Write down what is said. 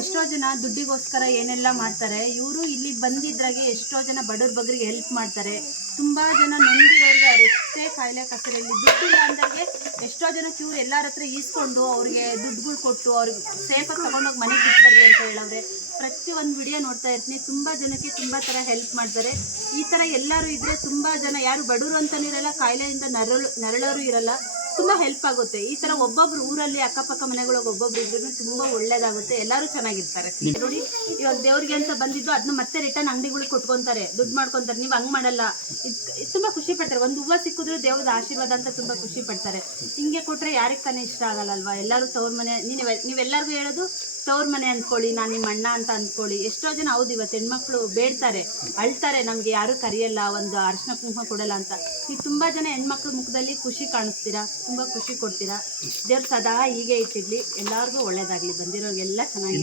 ಎಷ್ಟೋ ಜನ ದುಡ್ಡಿಗೋಸ್ಕರ ಏನೆಲ್ಲ ಮಾಡ್ತಾರೆ. ಇವರು ಇಲ್ಲಿ ಬಂದಿದ್ರಾಗೆ ಎಷ್ಟೋ ಜನ ಬಡವ್ರ ಬಗ್ಗರಿಗೆ ಹೆಲ್ಪ್ ಮಾಡ್ತಾರೆ. ತುಂಬ ಜನ ನೊಂದಿರೋರಿಗೆ ಅವ್ರು ಎಷ್ಟೇ ಕಾಯಿಲೆ ಕಸರಲ್ಲಿ ದುಡ್ಡಿಲ್ಲ ಅಂದಾಗೆ ಎಷ್ಟೋ ಜನಕ್ಕೆ ಇವ್ರು ಎಲ್ಲರ ಹತ್ರ ಈಸ್ಕೊಂಡು ಅವ್ರಿಗೆ ದುಡ್ಡುಗಳು ಕೊಟ್ಟು ಅವ್ರಿಗೆ ಸೇಫಾಗಿ ತೊಗೊಂಡೋಗಿ ಮನೆಗೆ ಬಿಟ್ಟು ಬರ್ರಿ ಅಂತ ಹೇಳವ್ರೆ. ಪ್ರತಿಯೊಂದು ವಿಡಿಯೋ ನೋಡ್ತಾ ಇರ್ತೀನಿ. ತುಂಬ ಜನಕ್ಕೆ ತುಂಬ ಥರ ಹೆಲ್ಪ್ ಮಾಡ್ತಾರೆ. ಈ ಥರ ಎಲ್ಲರೂ ಇದ್ದರೆ ತುಂಬ ಜನ ಯಾರು ಬಡವರು ಅಂತಲೂ ಇರಲ್ಲ, ಕಾಯಿಲೆಯಿಂದ ನರಳೋರು ಇರಲ್ಲ. ತುಂಬ ಹೆಲ್ಪ್ ಆಗುತ್ತೆ. ಈ ಥರ ಒಬ್ಬೊಬ್ರು ಊರಲ್ಲಿ ಅಕ್ಕಪಕ್ಕ ಮನೆಗಳಿಗೆ ಒಬ್ಬೊಬ್ರು ಇದ್ರೂ ತುಂಬ ಒಳ್ಳೇದಾಗುತ್ತೆ. ಎಲ್ಲರೂ ಚೆನ್ನಾಗಿರ್ತಾರೆ. ನೋಡಿ, ಇವಾಗ ದೇವ್ರಿಗೆ ಅಂತ ಬಂದಿದ್ದು ಅದನ್ನ ಮತ್ತೆ ರಿಟರ್ನ್ ಅಂಗಡಿಗಳಿಗೆ ಕೊಟ್ಕೊತಾರೆ, ದುಡ್ಡು ಮಾಡ್ಕೊತಾರೆ. ನೀವು ಹಂಗೆ ಮಾಡಲ್ಲ. ಇದು ತುಂಬ ಖುಷಿ ಪಡ್ತಾರೆ. ಒಂದು ಹೂವು ಸಿಕ್ಕಿದ್ರು ದೇವ್ರದ ಆಶೀರ್ವಾದ ಅಂತ ತುಂಬ ಖುಷಿ ಪಡ್ತಾರೆ. ಹಿಂಗೆ ಕೊಟ್ಟರೆ ಯಾರಿಗೆ ತಾನೇ ಇಷ್ಟ ಆಗಲ್ಲಲ್ವಾ? ಎಲ್ಲರೂ ತವ್ರ ಮನೆ ನೀವೆಲ್ಲರಿಗೂ ಹೇಳೋದು ತವ್ರ ಮನೆ ಅಂದ್ಕೊಳ್ಳಿ, ನಾನು ನಿಮ್ಮ ಅಣ್ಣ ಅಂತ ಅಂದ್ಕೊಳ್ಳಿ. ಎಷ್ಟೋ ಜನ ಹೌದು ಇವತ್ತು ಹೆಣ್ಮಕ್ಳು ಬೇಡ್ತಾರೆ, ಅಳ್ತಾರೆ, ನಮಗೆ ಯಾರೂ ಕರೆಯಲ್ಲ, ಒಂದು ಅರ್ಶಿನ ಕುಂಕುಮ ಕೊಡಲ್ಲ ಅಂತ. ನೀವು ತುಂಬ ಜನ ಹೆಣ್ಮಕ್ಳು ಮುಖದಲ್ಲಿ ಖುಷಿ ಕಾಣಿಸ್ತೀರಾ, ತುಂಬ ಖುಷಿ ಕೊಡ್ತೀರಾ. ದೇವ್ರು ಸದಾ ಹೀಗೆ ಇಟ್ಟಿರಲಿ, ಎಲ್ಲರಿಗೂ ಒಳ್ಳೇದಾಗಲಿ, ಬಂದಿರೋರಿಗೆಲ್ಲ ಚೆನ್ನಾಗಿ